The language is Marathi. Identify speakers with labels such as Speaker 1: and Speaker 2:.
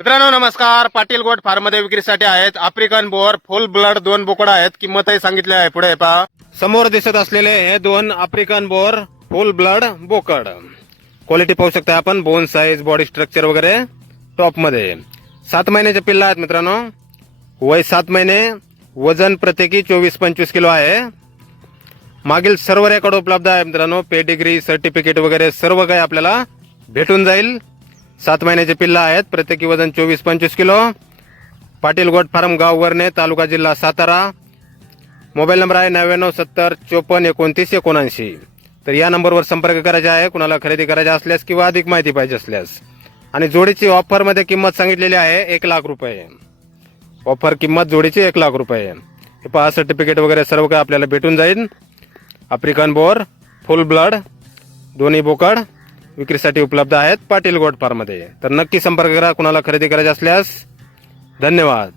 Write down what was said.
Speaker 1: मित्रांनो नमस्कार. पाटील गोट फार्ममध्ये विक्रीसाठी आहेत. आफ्रिकन बोअर फुल ब्लड दोन बोकड आहेत. किंमतही सांगितली आहे. पुढे पहा. समोर दिसत असलेले हे दोन आफ्रिकन बोअर फुल ब्लड बोकड. क्वालिटी पाहू शकता आपण. बोन साईज बॉडी स्ट्रक्चर वगैरे टॉपमध्ये सात महिन्याचे पिल्ला आहेत मित्रांनो. वय सात महिने वजन प्रत्येकी चोवीस पंचवीस किलो आहे. मागील सर्व रेकॉर्ड उपलब्ध आहे मित्रांनो. पेडिग्री सर्टिफिकेट वगैरे सर्व काही आपल्याला भेटून जाईल. सात महिन्याचे पिल्ला आहेत. प्रत्येकी वजन चोवीस पंचवीस किलो. पाटील गोट फार्म गाव वरणे तालुका जिल्हा सातारा. मोबाईल नंबर आहे नव्याण्णव सत्तर चोपन्न एकोणतीस एकोणऐंशी. तर या नंबरवर संपर्क करायचा आहे. कुणाला खरेदी करायचा असल्यास किंवा अधिक माहिती पाहिजे असल्यास. आणि जोडीची ऑफरमध्ये किंमत सांगितलेली आहे एक लाख रुपये. ऑफर किंमत जोडीची एक लाख रुपये. हे पहा सर्टिफिकेट वगैरे सर्व काही आपल्याला भेटून जाईल. आफ्रिकन बोर फुल ब्लड दोन्ही बोकड. विक्रीसाठी उपलब्ध आहेत पाटील गोट फार्ममध्ये तर नक्की संपर्क करा कुणाला खरेदी करायचे असल्यास. धन्यवाद.